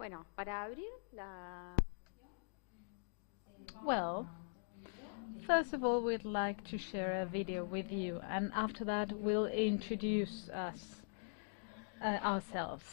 Bueno, para abrir la... Well, first of all, we'd like to share a video with you, and after that, we'll introduce ourselves.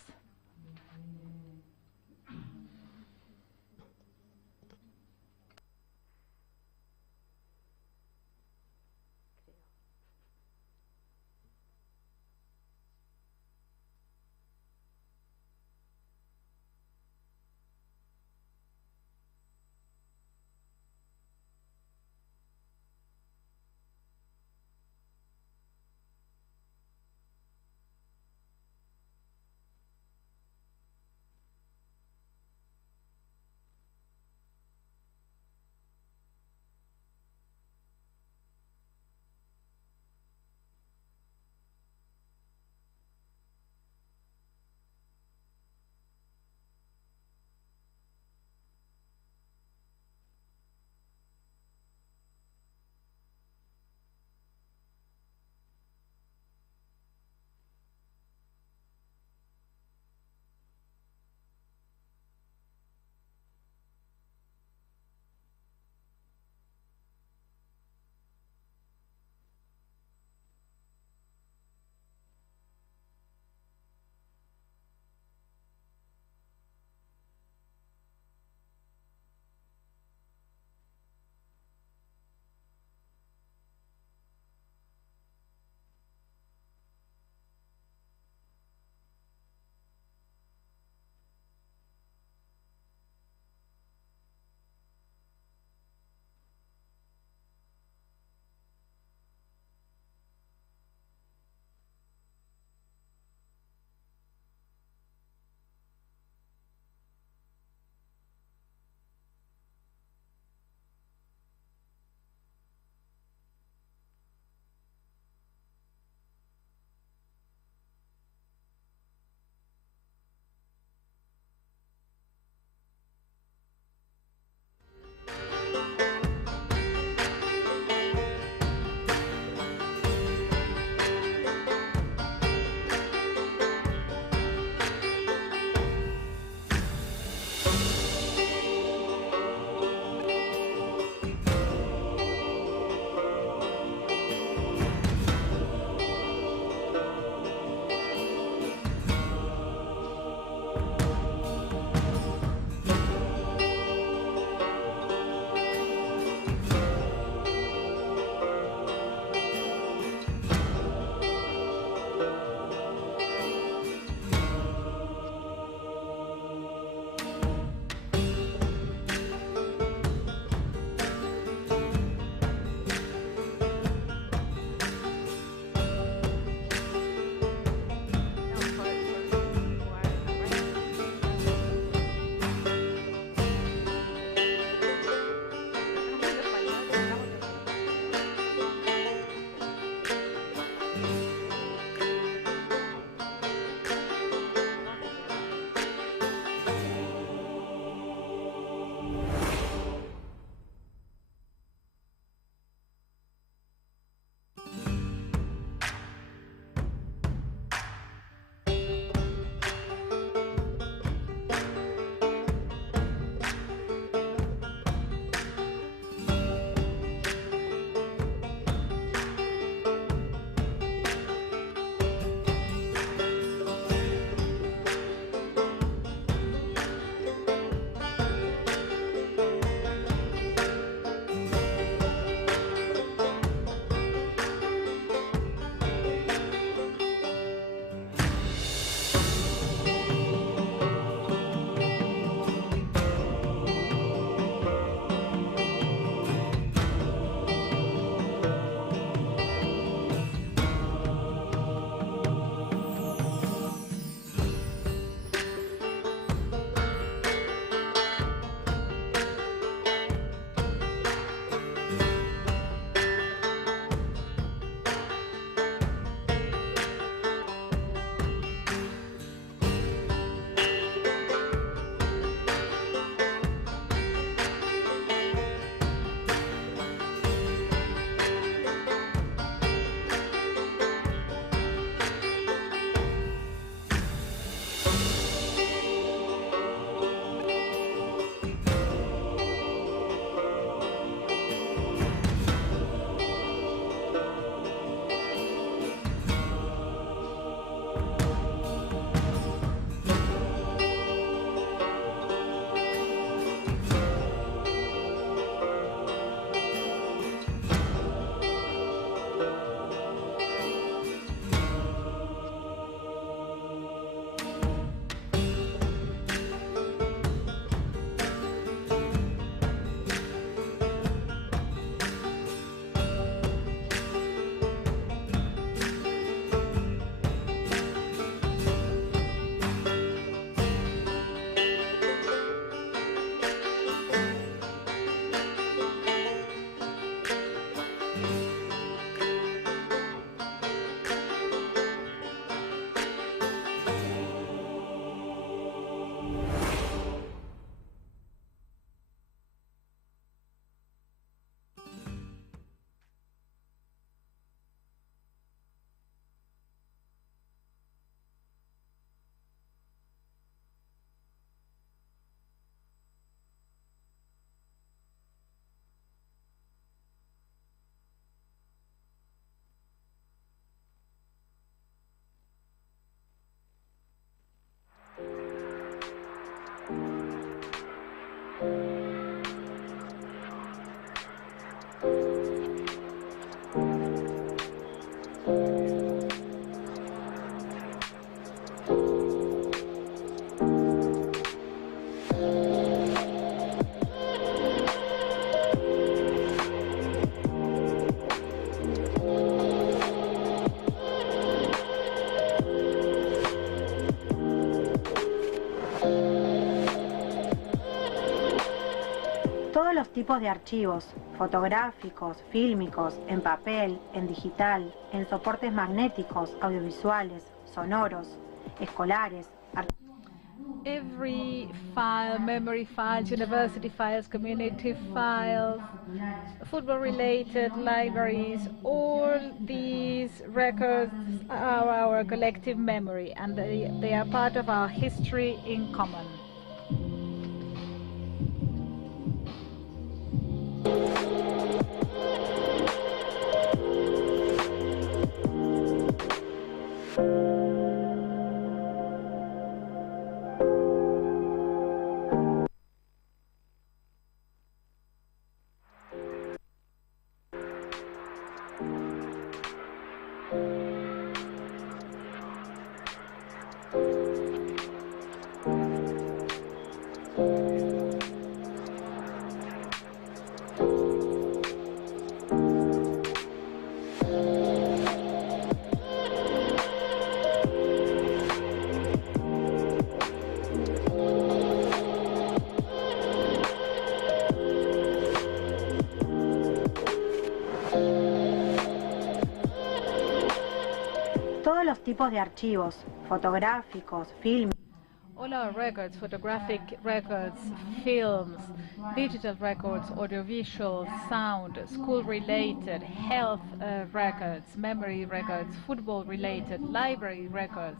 Todos los tipos de archivos, fotográficos, fílmicos, en papel, en digital, en soportes magnéticos, audiovisuales, sonoros, escolares. Every file, memory files, university files, community files, football-related libraries, all these records are our collective memory, and they are part of our history in common. Todos los tipos de archivos, fotográficos, fílmicos. All our records, photographic records, films, digital records, audiovisual, sound, school-related, health records, memory records, football-related, library records.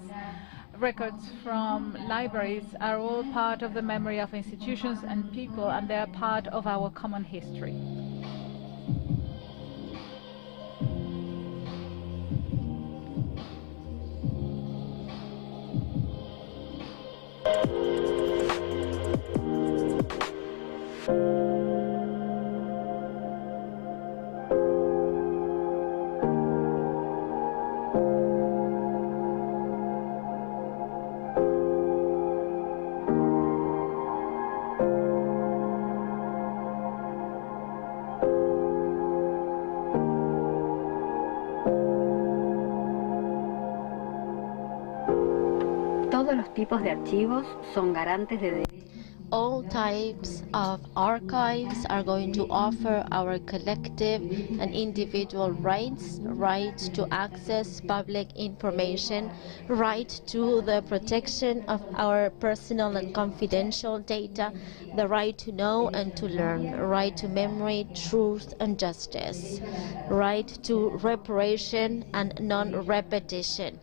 Records from libraries are all part of the memory of institutions and people, and they are part of our common history. Todos los tipos de archivos son garantes de derechos. All types of archives are going to offer our collective and individual rights, right to access public information, right to the protection of our personal and confidential data, the right to know and to learn, right to memory, truth and justice, right to reparation and non-repetition,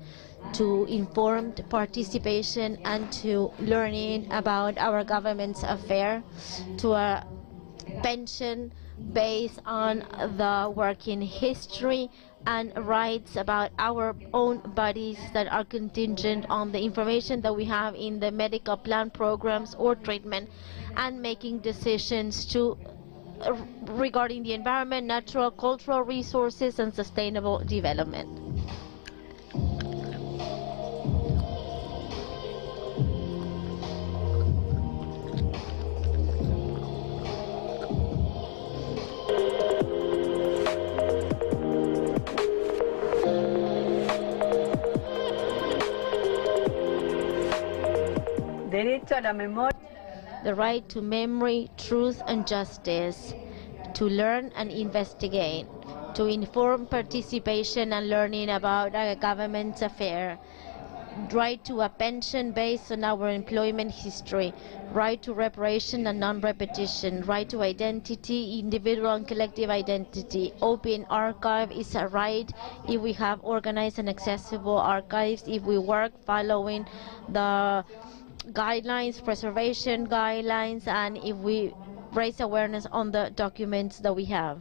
to informed participation and to learning about our government's affair, to a pension based on the working history, and rights about our own bodies that are contingent on the information that we have in the medical plan programs or treatment, and making decisions to regarding the environment, natural, cultural resources and sustainable development. Derecho a la memoria. The right to memory, truth and justice, to learn and investigate, to inform participation and learning about a government's affair, right to a pension based on our employment history, right to reparation and non-repetition, right to identity, individual and collective identity. Open archive is a right if we have organized and accessible archives, if we work following the guidelines, preservation guidelines, and if we raise awareness on the documents that we have.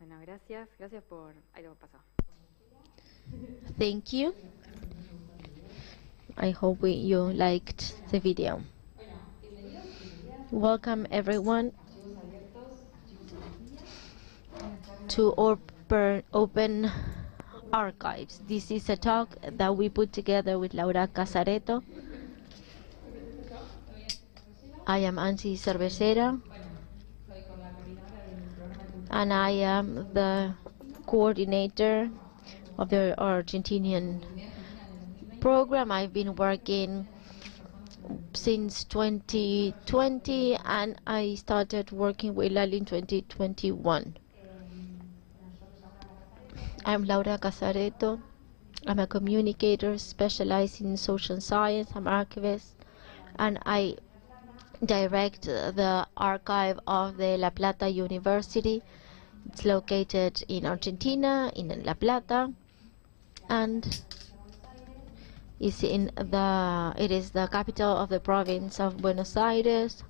Bueno, gracias por... Ahí lo pasó. Thank you. I hope you liked the video. Welcome everyone to Open Archives. This is a talk that we put together with Laura Casareto. I am Ansi Cervecera, and I am the coordinator of the Argentinian program. I've been working since 2020, and I started working with Lali in 2021. I'm Laura Casareto. I'm a communicator specialized in social science. I'm an archivist, and I direct the archive of the La Plata University. It's located in Argentina, in La Plata, and it is the capital of the province of Buenos Aires.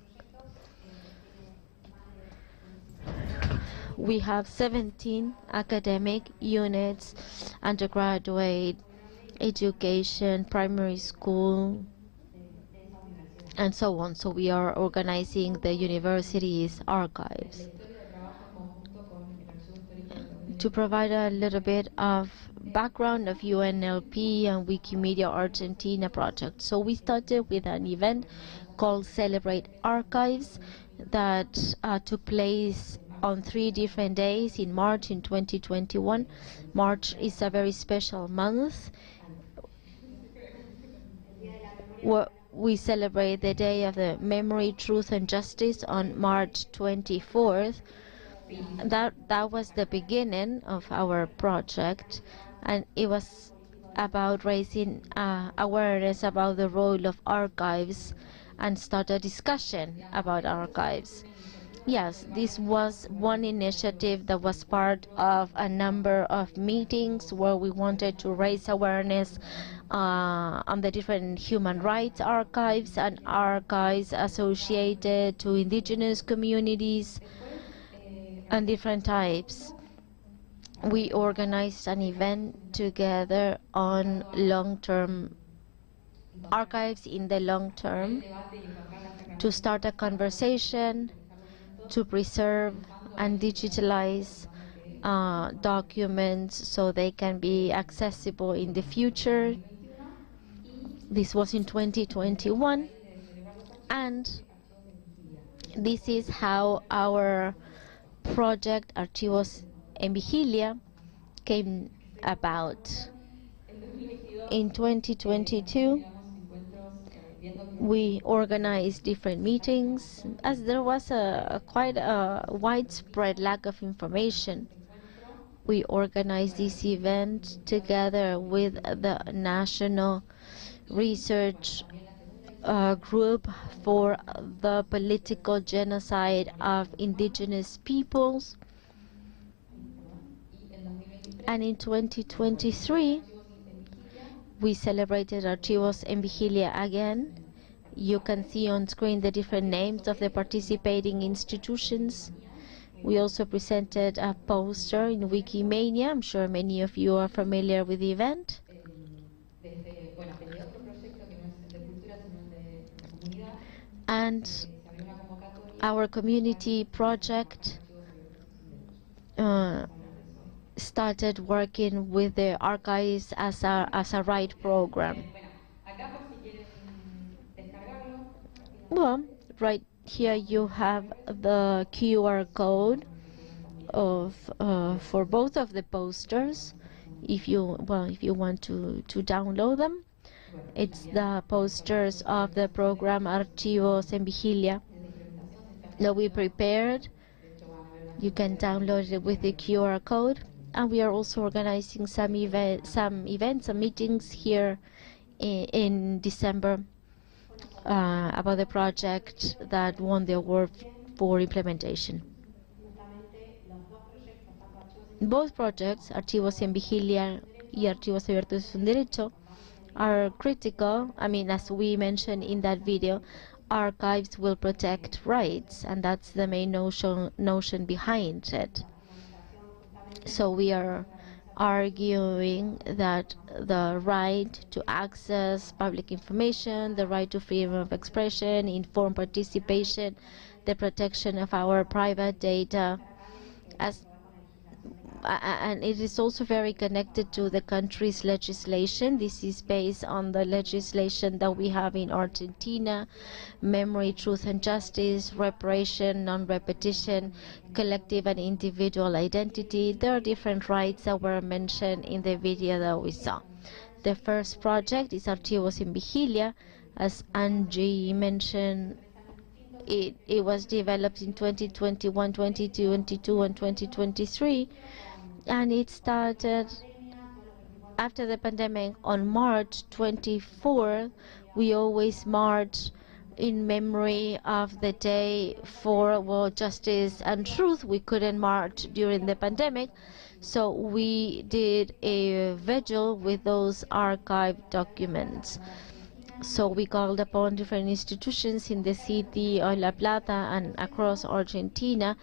We have 17 academic units, undergraduate education, primary school, and so on. So we are organizing the university's archives. To provide a little bit of background of UNLP and Wikimedia Argentina project. So we started with an event called Celebrate Archives that took place on 3 different days in March in 2021. March is a very special month. We celebrate the Day of the Memory, Truth and Justice on March 24th. That was the beginning of our project, and it was about raising awareness about the role of archives and start a discussion about archives. Yes, this was one initiative that was part of a number of meetings where we wanted to raise awareness on the different human rights archives and archives associated to indigenous communities and different types. We organized an event together on long-term archives in the long term to start a conversation to preserve and digitalize documents so they can be accessible in the future. This was in 2021, and this is how our project Archivos en Vigilia came about. In 2022, we organized different meetings as there was quite a widespread lack of information. We organized this event together with the National Research Group for the Political Genocide of Indigenous Peoples. And in 2023, we celebrated Archivos en Vigilia again. You can see on screen the different names of the participating institutions. We also presented a poster in Wikimania. I'm sure many of you are familiar with the event. And our community project started working with the archives as a right program. Well, right here you have the QR code of for both of the posters. If you want to download them, it's the posters of the program Archivos en Vigilia that we prepared. You can download it with the QR code, and we are also organizing some events, some meetings here in December about the project that won the award for implementation. Both projects, Archivos en Vigilia y Archivos abiertos es un derecho, are critical. I mean, as we mentioned in that video, archives will protect rights, and that's the main notion behind it. So we are arguing that the right to access public information, the right to freedom of expression, informed participation, the protection of our private data, as and it is also very connected to the country's legislation. This is based on the legislation that we have in Argentina: memory, truth and justice, reparation, non-repetition, collective and individual identity. There are different rights that were mentioned in the video that we saw. The first project is Archivos in Vigilia. As Angie mentioned, it was developed in 2021, 2022, and 2023. And it started after the pandemic on March 24th. We always march in memory of the day for justice and truth. We couldn't march during the pandemic, so we did a vigil with those archived documents. So we called upon different institutions in the city of La Plata and across Argentina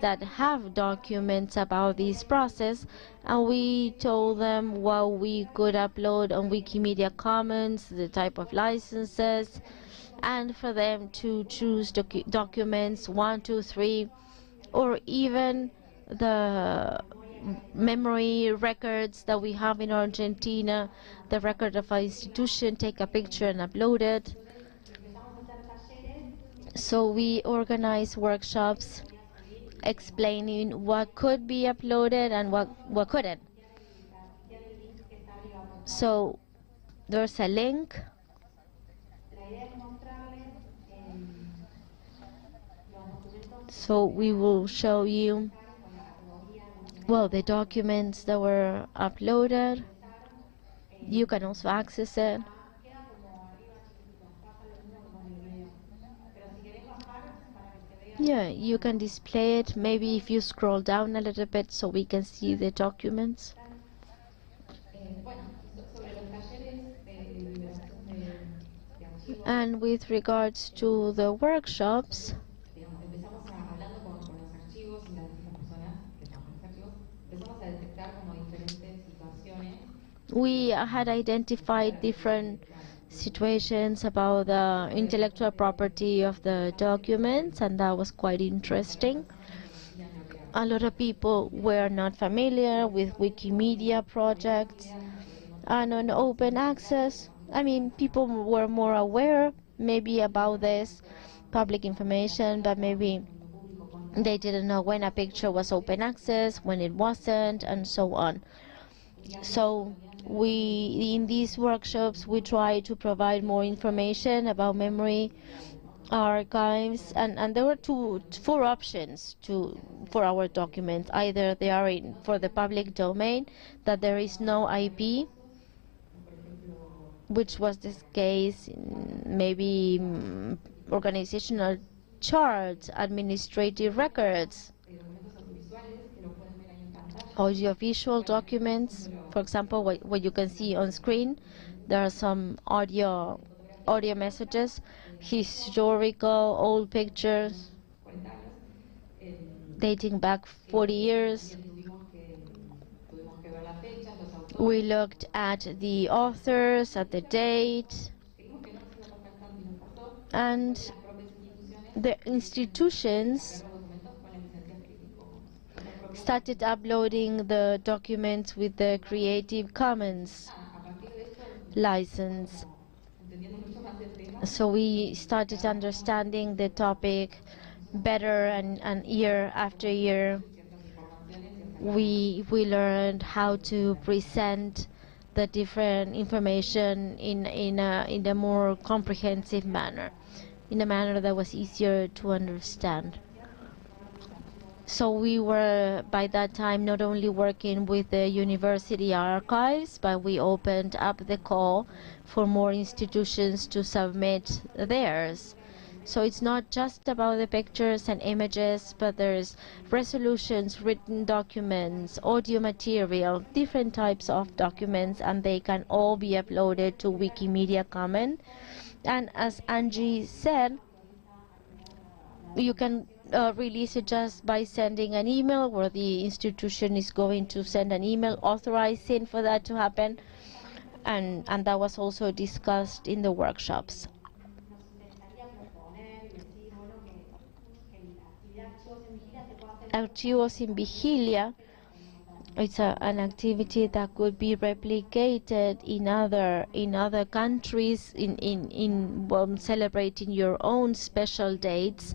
that have documents about this process, and we told them what we could upload on Wikimedia Commons, the type of licenses, and for them to choose documents 1, 2, 3, or even the memory records that we have in Argentina, the record of an institution, take a picture and upload it. So we organize workshops explaining what could be uploaded and what couldn't. So there's a link. So we will show you, well, the documents that were uploaded. You can also access it. Yeah, you can display it. Maybe if you scroll down a little bit so we can see the documents. And with regards to the workshops, we had identified different situations about the intellectual property of the documents, and that was quite interesting. A lot of people were not familiar with Wikimedia projects and on open access. I mean, people were more aware maybe about this public information, but maybe they didn't know when a picture was open access, when it wasn't, and so on. So in these workshops, we try to provide more information about memory archives, and there were four options for our documents. Either they are for the public domain, that there is no IP, which was this case in maybe organizational charts, administrative records, audiovisual documents. For example, what you can see on screen, there are some audio messages, historical old pictures dating back 40 years. We looked at the authors, at the date, and the institutions started uploading the documents with the Creative Commons license. So we started understanding the topic better, and year after year we learned how to present the different information in a more comprehensive manner, in a manner that was easier to understand. So we were by that time not only working with the university archives, but we opened up the call for more institutions to submit theirs. So it's not just about the pictures and images, but there's resolutions, written documents, audio material, different types of documents, and they can all be uploaded to Wikimedia Commons. And as Angie said, you can release it just by sending an email, where the institution is going to send an email authorizing for that to happen, and that was also discussed in the workshops. Archivos in Vigilia, it's an activity that could be replicated in other countries in celebrating your own special dates.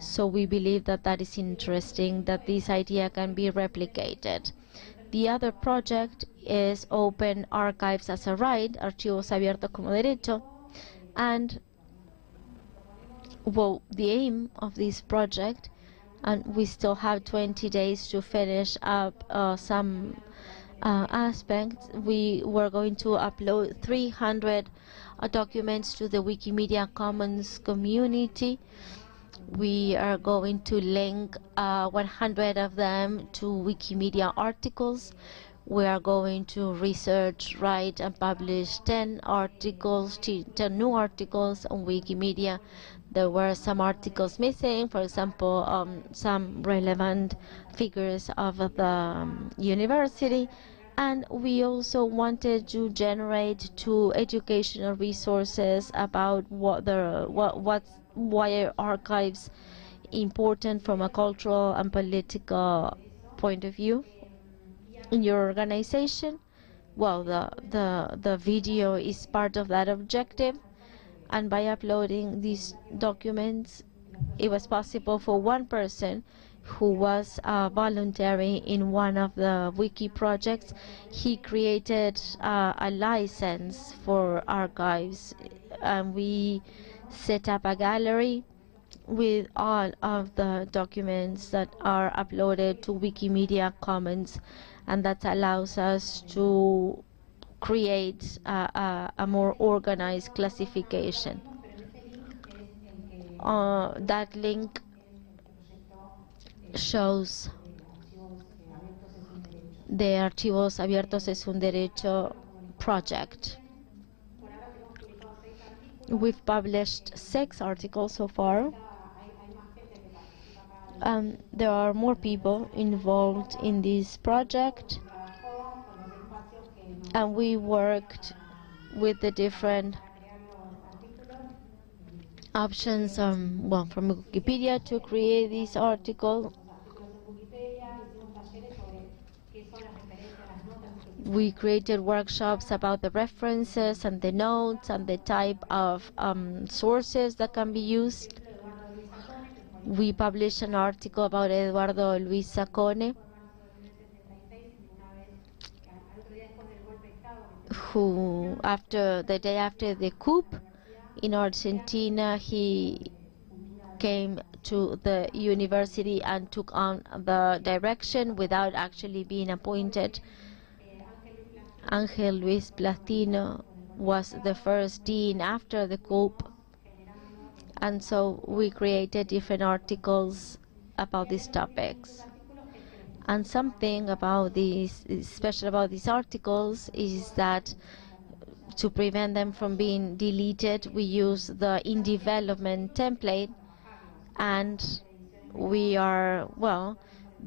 So we believe that that is interesting, that this idea can be replicated. The other project is Open Archives as a Right, Archivos abiertos como derecho, and well, the aim of this project, and we still have 20 days to finish up some aspects. We were going to upload 300 documents to the Wikimedia Commons community. We are going to link 100 of them to Wikimedia articles. We are going to research, write, and publish 10 articles, 10 new articles on Wikimedia. There were some articles missing, for example, some relevant figures of the university. And we also wanted to generate 2 educational resources about why are archives important from a cultural and political point of view in your organization. Well, the video is part of that objective, and by uploading these documents, it was possible for one person who was voluntary in one of the wiki projects. He created a license for archives, and we set up a gallery with all of the documents that are uploaded to Wikimedia Commons, and that allows us to create a more organized classification. That link shows the Archivos Abiertos es un Derecho project. We've published 6 articles so far. There are more people involved in this project, and we worked with the different options from Wikipedia to create this article. We created workshops about the references and the notes and the type of sources that can be used. We published an article about Eduardo Luis Sacone, who, the day after the coup in Argentina, he came to the university and took on the direction without actually being appointed. Ángel Luis Plastino was the first dean after the coup, and so we created different articles about these topics. And something about special about these articles is that to prevent them from being deleted, we use the in development template, and we are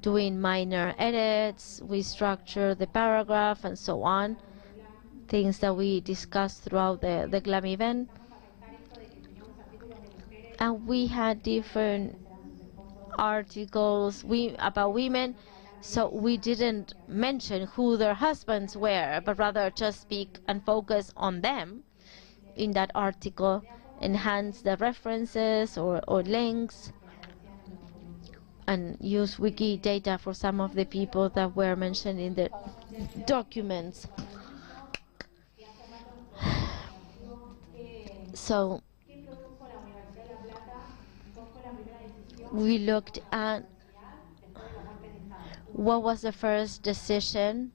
doing minor edits. We structure the paragraph and so on, things that we discussed throughout the GLAM event. And we had different articles about women, so we didn't mention who their husbands were, but rather just speak and focus on them in that article, enhance the references or links, and use wiki data for some of the people that were mentioned in the documents. So we looked at what was the first decision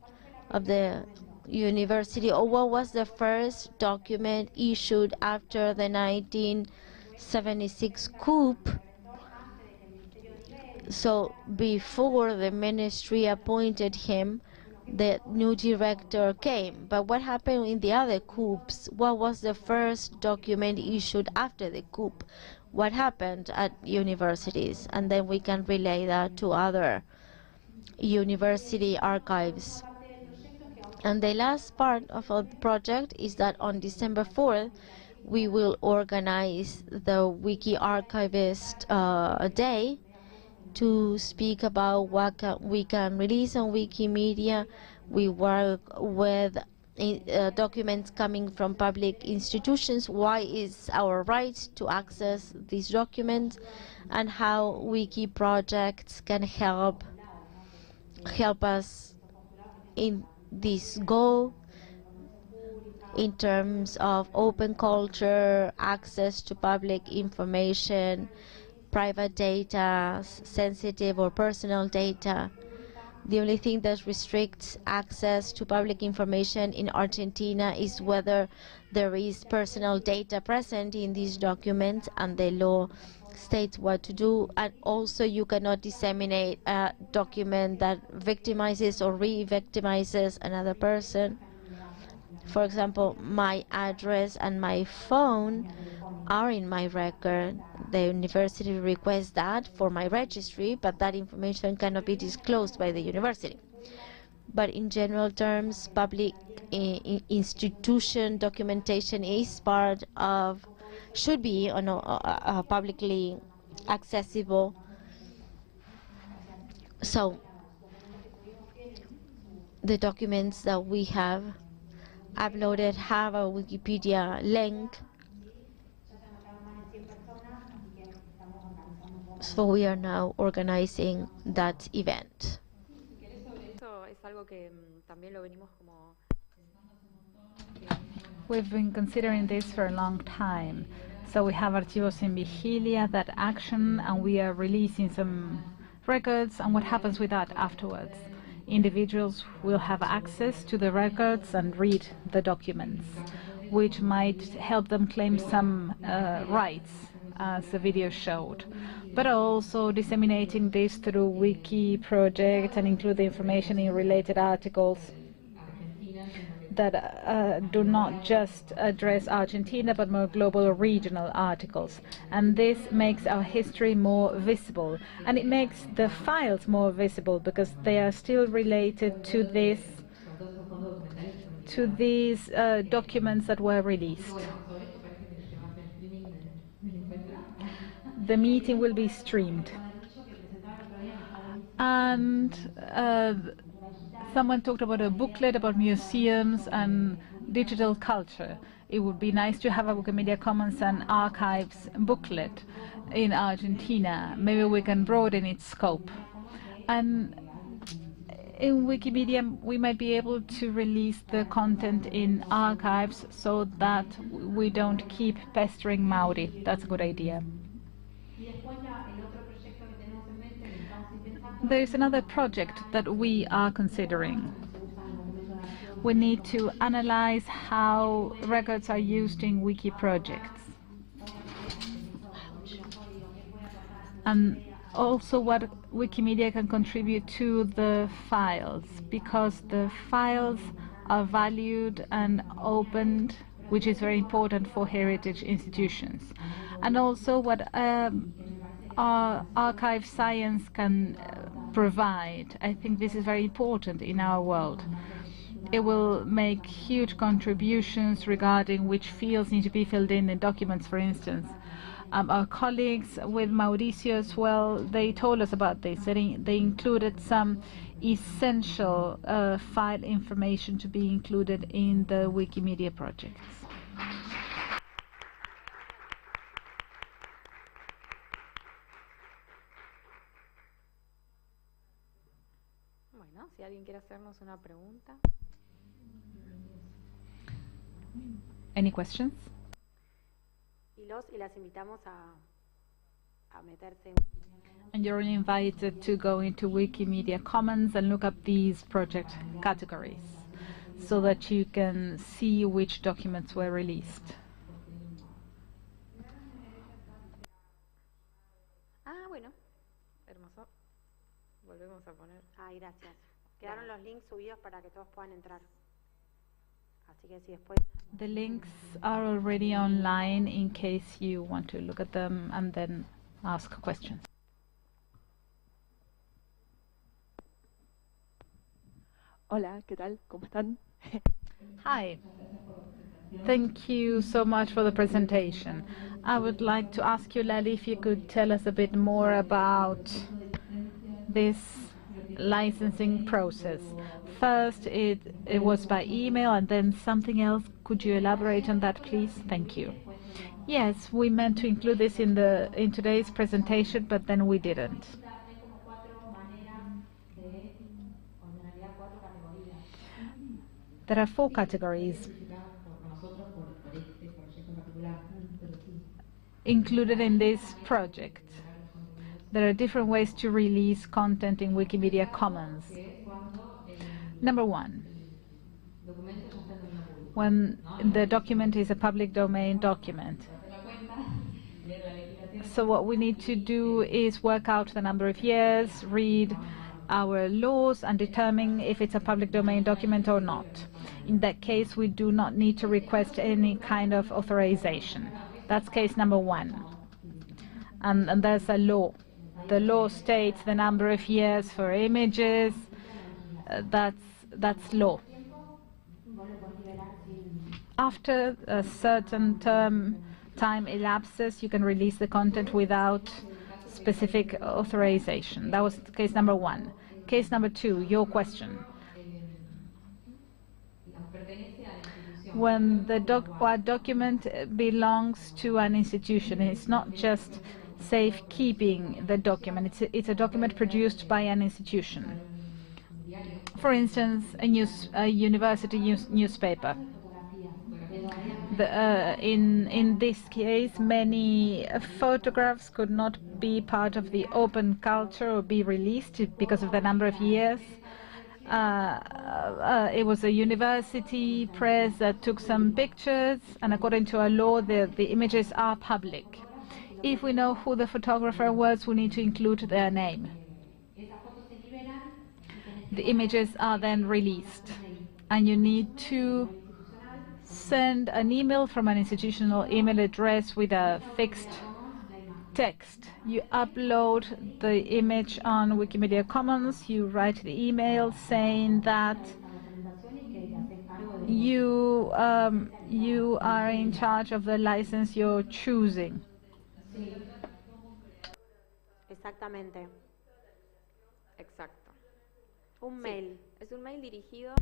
of the university, or what was the first document issued after the 1976 coup. So before the ministry appointed him, the new director came. But what happened in the other coups? What was the first document issued after the coup? What happened at universities? And then we can relay that to other university archives. And the last part of our project is that on December 4th, we will organize the Wiki Archivist Day to speak about what we can release on Wikimedia. We work with documents coming from public institutions, why is our right to access these documents, and how wiki projects can help us in this goal in terms of open culture, access to public information, private data, sensitive or personal data. The only thing that restricts access to public information in Argentina is whether there is personal data present in these documents, and the law states what to do. And also you cannot disseminate a document that victimizes or re-victimizes another person. For example, my address and my phone are in my record. The university requests that for my registry, but that information cannot be disclosed by the university. But in general terms, public institution documentation is part of, should be on publicly accessible. So the documents that we have uploaded have a Wikipedia link. So we are now organizing that event. We've been considering this for a long time. So we have Archivos in Vigilia, that action, and we are releasing some records, and what happens with that afterwards. Individuals will have access to the records and read the documents, which might help them claim some rights, as the video showed. But also disseminating this through wiki projects and include the information in related articles that do not just address Argentina, but more global or regional articles. And this makes our history more visible. And it makes the files more visible because they are still related to these documents that were released. The meeting will be streamed. And someone talked about a booklet about museums and digital culture. It would be nice to have a Wikimedia Commons and Archives booklet in Argentina. Maybe we can broaden its scope. And in Wikimedia, we might be able to release the content in archives so that we don't keep pestering Mauri. That's a good idea. There is another project that we are considering. We need to analyze how records are used in wiki projects, and also what Wikimedia can contribute to the files, because the files are valued and opened, which is very important for heritage institutions, and also what our archive science can provide. I think this is very important in our world. It will make huge contributions regarding which fields need to be filled in documents, for instance. Our colleagues with Mauricio as well, they told us about this. They included some essential file information to be included in the Wikimedia projects. Bueno, si alguien quiere hacernos una pregunta. Any questions? Y las invitamos a meterse. And you're invited to go into Wikimedia Commons and look up these project categories so that you can see which documents were released. Ah, bueno. Hermoso. Volvemos a poner. Ay, gracias. Quedaron los links subidos para que todos puedan entrar. Así que si después... The links are already online in case you want to look at them and then ask questions. Hola, ¿qué tal? ¿Cómo están? Hi. Thank you so much for the presentation. I would like to ask you, Lali, if you could tell us a bit more about this licensing process. First, it was by email and then something else. Could you elaborate on that, please? Thank you. Yes, we meant to include this in today's presentation, but then we didn't. There are 4 categories included in this project. There are different ways to release content in Wikimedia Commons. Number 1, when the document is a public domain document. So what we need to do is work out the number of years, read our laws, and determine if it's a public domain document or not. In that case, we do not need to request any kind of authorization. That's case number 1. And there's a law. The law states the number of years for images. That's law. After a certain time elapses, you can release the content without specific authorization. That was case number 1. Case number 2, your question. When the document belongs to an institution, it's not just safekeeping the document. It's a document produced by an institution. For instance, a university newspaper. In this case, many photographs could not be part of the open culture or be released because of the number of years. It was a university press that took some pictures, and according to our law, the images are public. If we know who the photographer was, we need to include their name. The images are then released, and you need to send an email from an institutional email address with a fixed text. You upload the image on Wikimedia Commons, you write the email saying that you are in charge of the license you're choosing. Exactamente. Exacto. Un mail. Es un mail dirigido.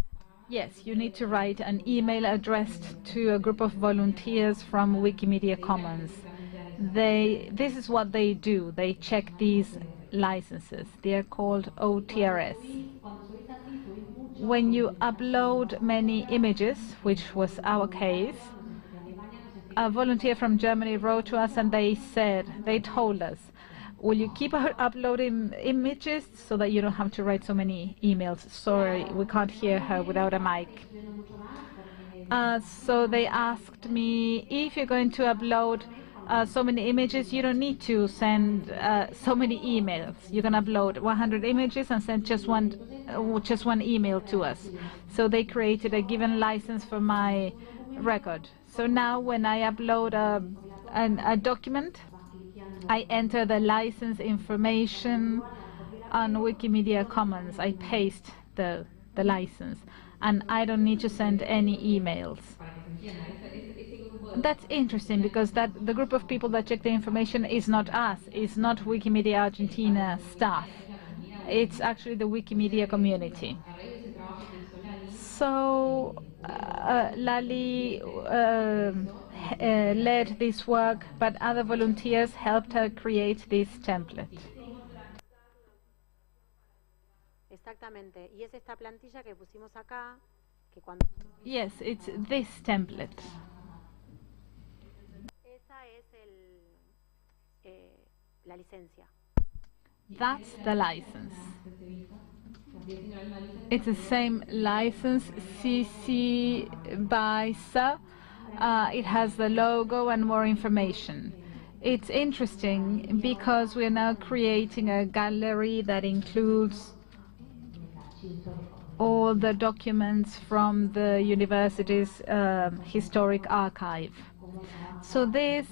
Yes, you need to write an email addressed to a group of volunteers from Wikimedia Commons. This is what they do. They check these licenses. They are called OTRS. When you upload many images, which was our case, a volunteer from Germany wrote to us and they told us, will you keep uploading images so that you don't have to write so many emails? Sorry, we can't hear her without a mic. So they asked me, if you're going to upload so many images, you don't need to send so many emails. You can upload 100 images and send just one email to us. So they created a given license for my record. So now when I upload a document, I enter the license information on Wikimedia Commons. I paste the license, and I don't need to send any emails. That's interesting because the group of people that check the information is not us, it's not Wikimedia Argentina staff. It's actually the Wikimedia community. So Lali led this work, but other volunteers helped her create this template. Exactamente. Y es esta plantilla que pusimos acá, que cuando... Yes, it's this template. Esa es la licencia. That's the license. It's the same license, CC by SA. It has the logo and more information. It's interesting because we are now creating a gallery that includes all the documents from the university's historic archive. So this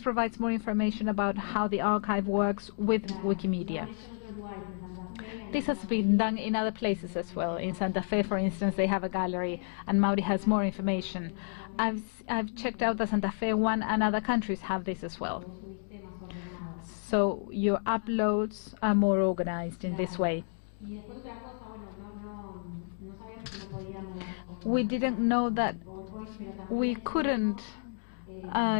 provides more information about how the archive works with Wikimedia. This has been done in other places as well. In Santa Fe, for instance, they have a gallery, and Mauri has more information. I've checked out the Santa Fe one, and other countries have this as well. So your uploads are more organized in this way. We didn't know that we couldn't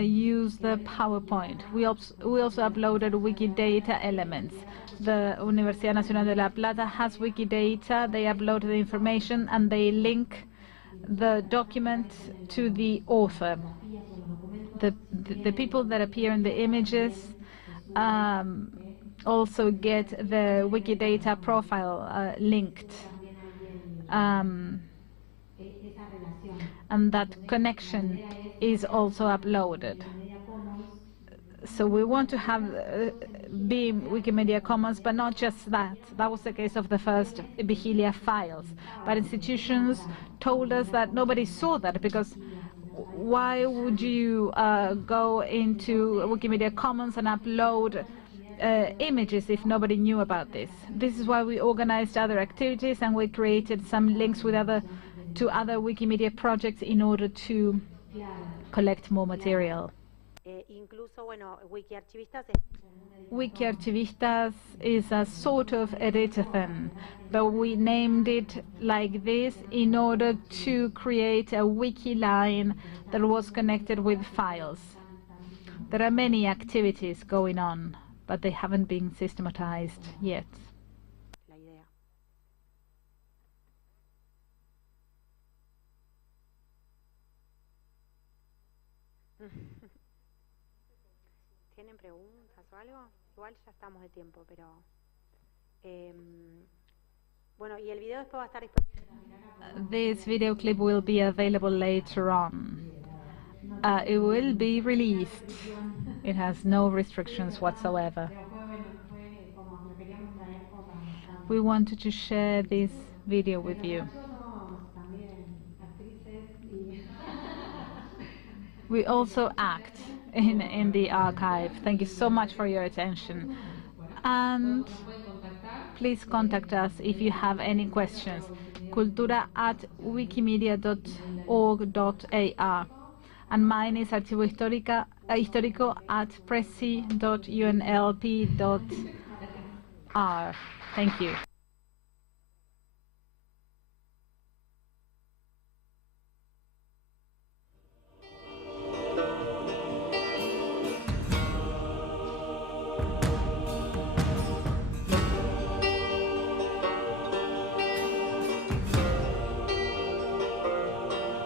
use the PowerPoint. We also uploaded Wikidata elements. The Universidad Nacional de La Plata has Wikidata. They upload the information and they link the document to the author. The people that appear in the images also get the Wikidata profile linked. And that connection is also uploaded. So we want to have BIM Wikimedia Commons, but not just that. That was the case of the first Vigilia files. But institutions told us that nobody saw that, because why would you go into Wikimedia Commons and upload images if nobody knew about this? This is why we organized other activities, and we created some links with to other Wikimedia projects in order to collect more material. Wikiarchivistas is a sort of editathon, but we named it like this in order to create a wiki line that was connected with files. There are many activities going on, but they haven't been systematized yet. ¿Tienen preguntas o algo? Igual ya estamos de tiempo, pero bueno, y el video después va a estar disponible. This video clip will be available later on. It will be released. It has no restrictions whatsoever. We wanted to share this video with you. We also act in the archive. Thank you so much for your attention. And please contact us if you have any questions. cultura@wikimedia.org.ar. And mine is archivohistórico@presi.unlp.r. Thank you.